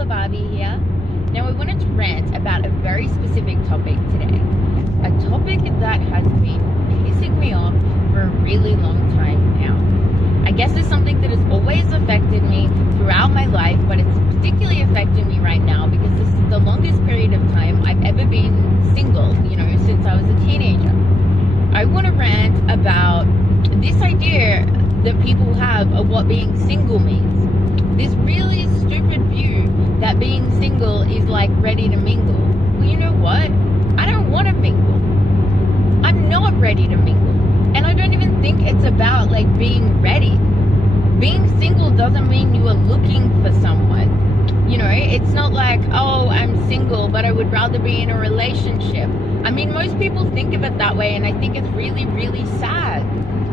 Bipolar Barbie here. Now I wanted to rant about a very specific topic today. A topic that has been pissing me off for a really long time now. I guess it's something that has always affected me throughout my life, but it's particularly affecting me right now because this is the longest period of time I've ever been single, since I was a teenager. I want to rant about this idea that people have of what being single means. This really stupid view that being single is like ready to mingle. Well, you know what? I don't want to mingle. I'm not ready to mingle. And I don't even think it's about like being ready. Being single doesn't mean you are looking for someone. It's not like, oh, I'm single, but I would rather be in a relationship. I mean, most people think of it that way, and I think it's really, really sad.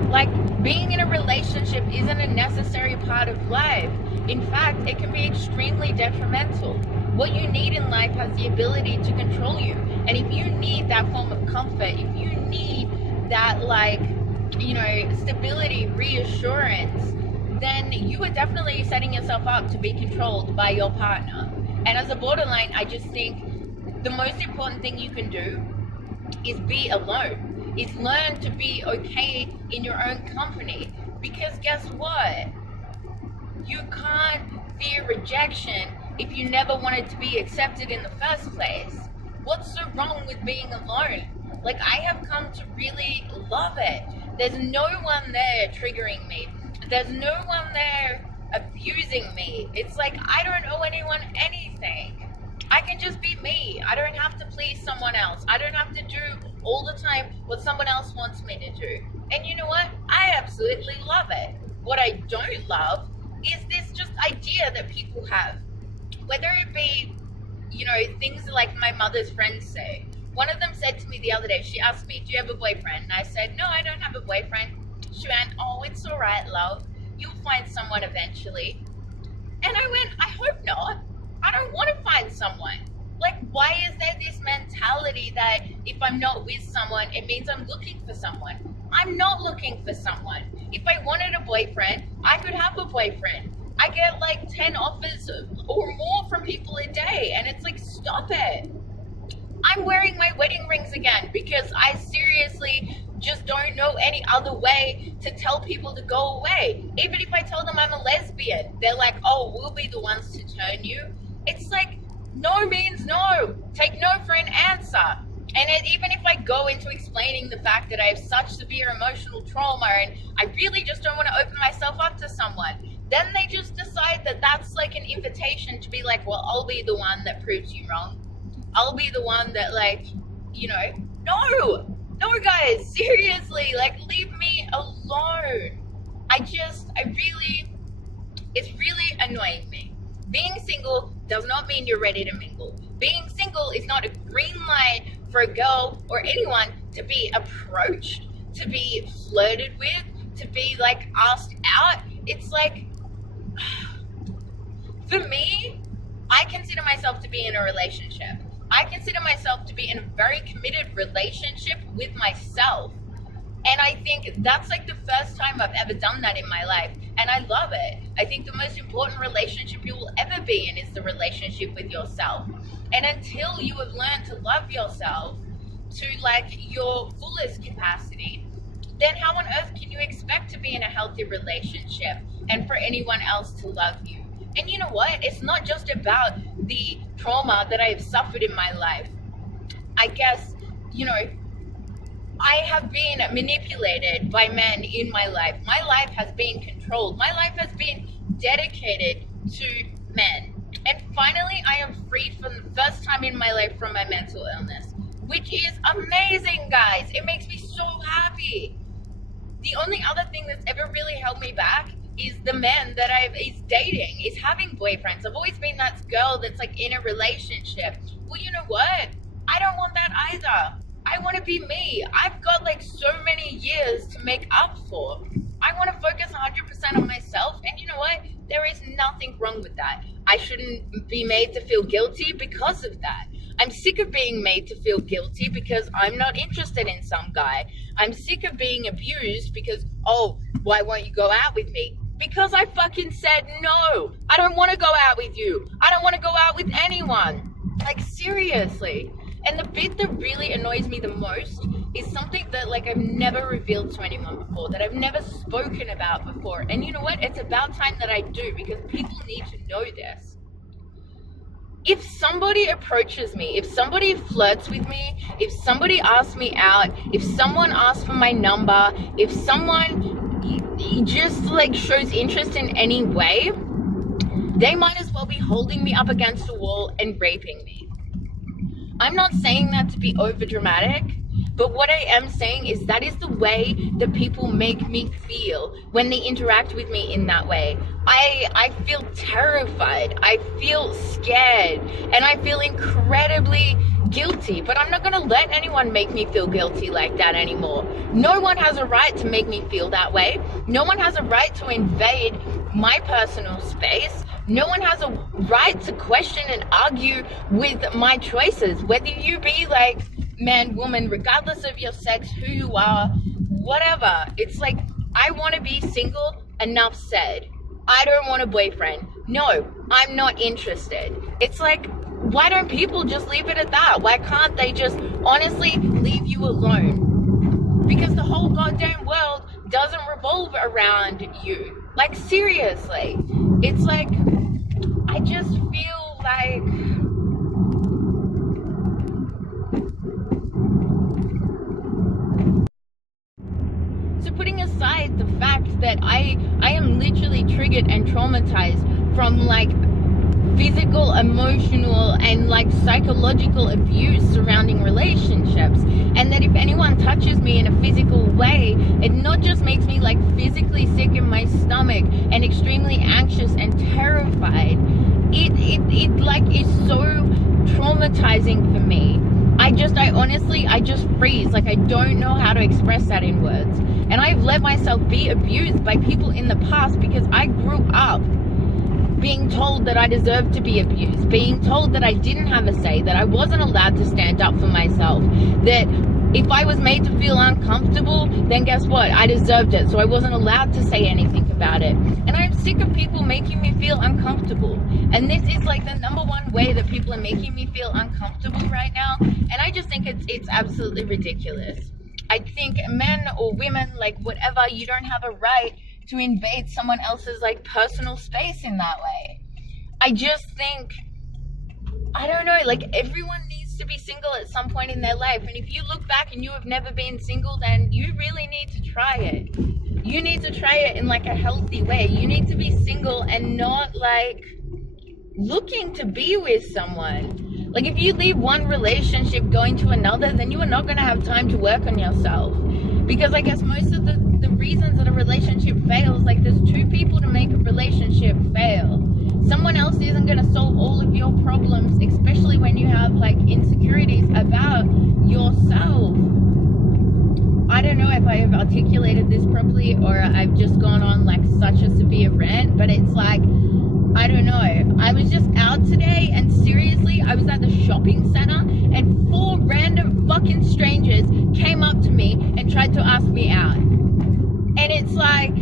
Like, being in a relationship isn't a necessary part of life. In fact, it can be extremely detrimental. What you need in life has the ability to control you. And if you need that form of comfort, if you need that, stability, reassurance, then you are definitely setting yourself up to be controlled by your partner. And as a borderline, I just think the most important thing you can do is be alone. Is learn to be okay in your own company. Because guess what? You can't fear rejection if you never wanted to be accepted in the first place. What's so wrong with being alone? Like, I have come to really love it. There's no one there triggering me. There's no one there abusing me. It's like I don't owe anyone anything. I can just be me. I don't have to please someone else. I don't have to do all the time what someone else wants me to do. And you know what? I absolutely love it. What I don't love is this just idea that people have. Whether it be, things like my mother's friends say. One of them said to me the other day, she asked me, do you have a boyfriend? And I said, no, I don't have a boyfriend. She went, oh, it's all right, love. You'll find someone eventually. And I went, I hope not. I don't want to find someone. Like, why is there this mentality that if I'm not with someone, it means I'm looking for someone? I'm not looking for someone. If I wanted a boyfriend, I could have a boyfriend. I get like 10 offers or more from people a day, and it's like, stop it. I'm wearing my wedding rings again because I seriously just don't know any other way to tell people to go away. Even if I tell them I'm a lesbian, they're like, oh, we'll be the ones to turn you. It's like, no means no. Take no for an answer. And even if I go into explaining the fact that I have such severe emotional trauma and I really just don't want to open myself up to someone, then they just decide that that's like an invitation to be like, well, I'll be the one that proves you wrong. I'll be the one that no guys, seriously, leave me alone. It's really annoying me. Being single does not mean you're ready to mingle. Being single is not a green light for a girl or anyone to be approached, to be flirted with, to be asked out. It's for me, I consider myself to be in a relationship. I consider myself to be in a very committed relationship with myself. And I think that's the first time I've ever done that in my life. And I love it. I think the most important relationship you will ever be in is the relationship with yourself. And until you have learned to love yourself to your fullest capacity, then how on earth can you expect to be in a healthy relationship and for anyone else to love you? And you know what? It's not just about the trauma that I have suffered in my life. I guess, I have been manipulated by men in my life. My life has been controlled. My life has been dedicated to men. And finally, I am free for the first time in my life from my mental illness, which is amazing, guys. It makes me so happy. The only other thing that's ever really held me back is the men that is dating, is having boyfriends. I've always been that girl that's in a relationship. Well, you know what? I don't want that either. I want to be me. I've got so many years to make up for. I want to focus 100% on myself. And you know what? There is nothing wrong with that. I shouldn't be made to feel guilty because of that. I'm sick of being made to feel guilty because I'm not interested in some guy. I'm sick of being abused because, oh, why won't you go out with me? Because I fucking said no. I don't want to go out with you. I don't want to go out with anyone. Like, seriously. And the bit that really annoys me the most is something that, like, I've never revealed to anyone before, that I've never spoken about before. And you know what? It's about time that I do, because people need to know this. If somebody approaches me, if somebody flirts with me, if somebody asks me out, if someone asks for my number, if someone just like shows interest in any way, they might as well be holding me up against a wall and raping me. I'm not saying that to be over dramatic, but what I am saying is that is the way that people make me feel when they interact with me in that way. I feel terrified, I feel scared, and I feel incredibly guilty, but I'm not going to let anyone make me feel guilty like that anymore. No one has a right to make me feel that way. No one has a right to invade my personal space. No one has a right to question and argue with my choices, whether you be like man, woman, regardless of your sex, who you are, whatever. It's like, I want to be single, enough said. I don't want a boyfriend. No, I'm not interested. It's like, why don't people just leave it at that? Why can't they just honestly leave you alone? Because the whole goddamn world doesn't revolve around you. Like, seriously. It's like, I just feel like putting aside the fact that I am literally triggered and traumatized from like physical, emotional, and like psychological abuse surrounding relationships, and that if anyone touches me in a physical way, it not just makes me like physically sick in my stomach and extremely anxious and terrified, it like is so traumatizing for me. I just freeze. Like, I don't know how to express that in words. And I've let myself be abused by people in the past because I grew up being told that I deserved to be abused, being told that I didn't have a say, that I wasn't allowed to stand up for myself, that if I was made to feel uncomfortable, then guess what? I deserved it, so I wasn't allowed to say anything about it. And I'm sick of people making me feel uncomfortable. And this is like the number one way that people are making me feel uncomfortable right now. And I just think it's absolutely ridiculous. I think men or women, like whatever, you don't have a right to invade someone else's like personal space in that way. I just think, I don't know, like everyone needs to be single at some point in their life. And if you look back and you have never been single, then you really need to try it. You need to try it in like a healthy way. You need to be single and not like looking to be with someone. Like if you leave one relationship going to another, then you are not going to have time to work on yourself. Because I guess most of the reasons that a relationship fails, like there's two people to make a relationship fail. Someone else isn't going to solve all of your problems, especially when you have like insecurities about yourself. I don't know if I have articulated this properly or I've just gone on like such a severe rant, but it's like, I don't know. I was just out today and seriously, I was at the shopping center and 4 random fucking strangers came up to me and tried to ask me out. And it's like,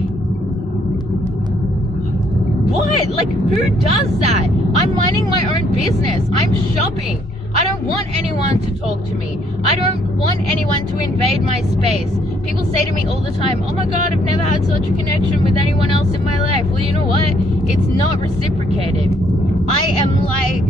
what? Like, who does that? I'm minding my own business. I'm shopping. I don't want anyone to talk to me. I don't want anyone to invade my space. People say to me all the time, oh my God, I've never had such a connection with anyone else in my life. Well, you know what? It's not reciprocated. I am like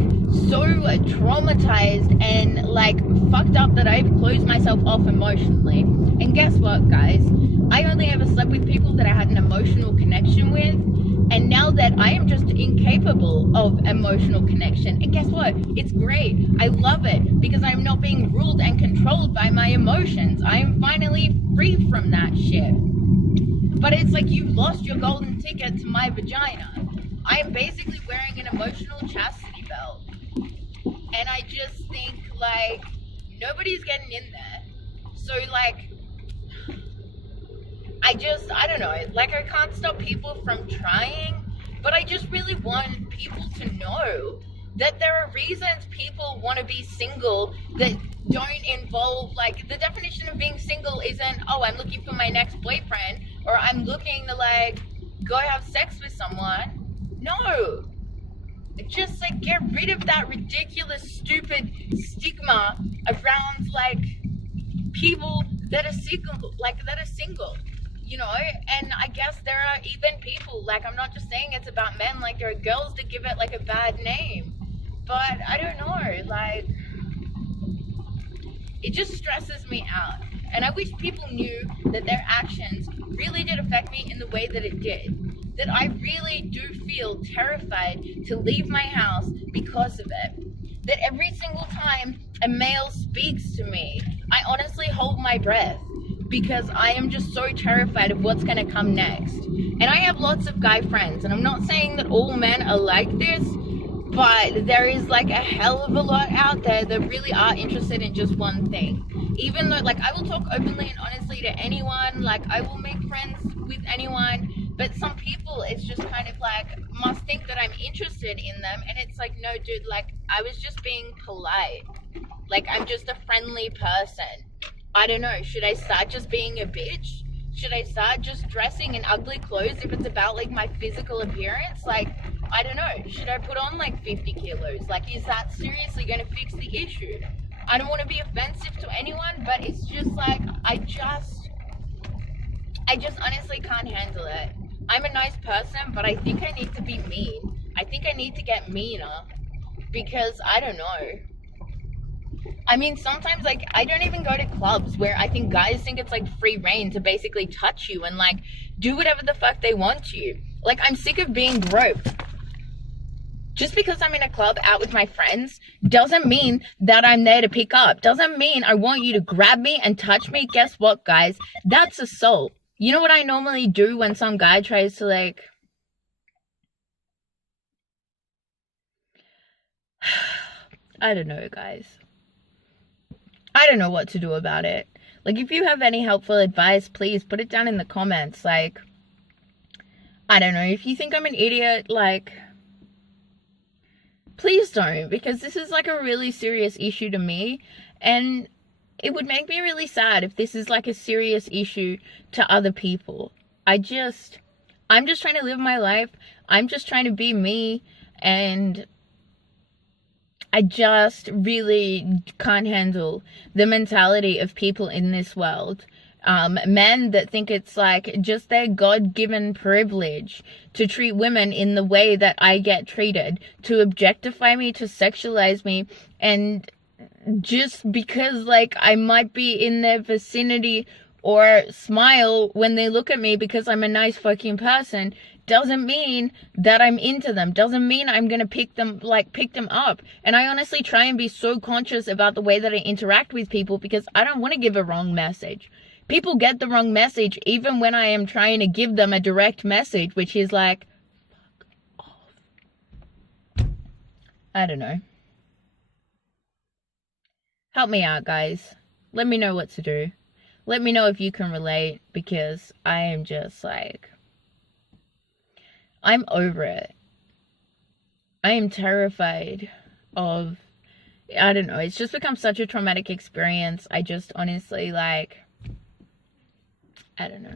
so traumatized and like fucked up that I've closed myself off emotionally. And guess what, guys? I only ever slept with people that I had an emotional connection with. And now that I am just incapable of emotional connection, and guess what? It's great. I love it because I'm not being ruled and controlled by my emotions. I am finally free from that shit. But it's like you've lost your golden ticket to my vagina. I am basically wearing an emotional chastity belt. And I just think like nobody's getting in there. So like, I don't know, like I can't stop people from trying, but I just really want people to know that there are reasons people want to be single that don't involve, like, the definition of being single isn't, oh, I'm looking for my next boyfriend, or I'm looking to, like, go have sex with someone. No. Just like get rid of that ridiculous, stupid stigma around like people that are single, you know. And I guess there are even people, like, I'm not just saying it's about men, like there are girls that give it like a bad name. But I don't know, like, it just stresses me out. And I wish people knew that their actions really did affect me in the way that it did. That I really do feel terrified to leave my house because of it. That every single time a male speaks to me, I honestly hold my breath because I am just so terrified of what's going to come next. And I have lots of guy friends, and I'm not saying that all men are like this, but there is like a hell of a lot out there that really are interested in just one thing. Even though, like, I will talk openly and honestly to anyone, like I will make friends with anyone, but some people, it's just kind of like, must think that I'm interested in them. And it's like, no dude, like I was just being polite. Like, I'm just a friendly person. I don't know, should I start just being a bitch? Should I start just dressing in ugly clothes if it's about like my physical appearance? Like, I don't know, should I put on like 50 kilos? Like, is that seriously going to fix the issue? I don't want to be offensive to anyone, but it's just like, I just honestly can't handle it. I'm a nice person, but I think I need to be mean. I think I need to get meaner because I don't know. I mean, sometimes, like, I don't even go to clubs where I think guys think it's like free reign to basically touch you and like do whatever the fuck they want to you. Like, I'm sick of being groped. Just because I'm in a club out with my friends doesn't mean that I'm there to pick up. Doesn't mean I want you to grab me and touch me. Guess what, guys? That's assault. You know what I normally do when some guy tries to, like... I don't know, guys. I don't know what to do about it. Like, if you have any helpful advice, please put it down in the comments. Like, I don't know. If you think I'm an idiot, like... please don't, because this is like a really serious issue to me, and it would make me really sad if this is like a serious issue to other people. I'm just trying to live my life. I'm just trying to be me, and I just really can't handle the mentality of people in this world. Men that think it's like just their God-given privilege to treat women in the way that I get treated, to objectify me, to sexualize me, and just because like I might be in their vicinity or smile when they look at me because I'm a nice fucking person, doesn't mean that I'm into them, doesn't mean I'm gonna pick them up. And I honestly try and be so conscious about the way that I interact with people because I don't want to give a wrong message. People get the wrong message even when I am trying to give them a direct message, which is like, fuck off. I don't know. Help me out, guys. Let me know what to do. Let me know if you can relate, because I am just like, I'm over it. I am terrified of, I don't know, it's just become such a traumatic experience. I just honestly, like, I don't know.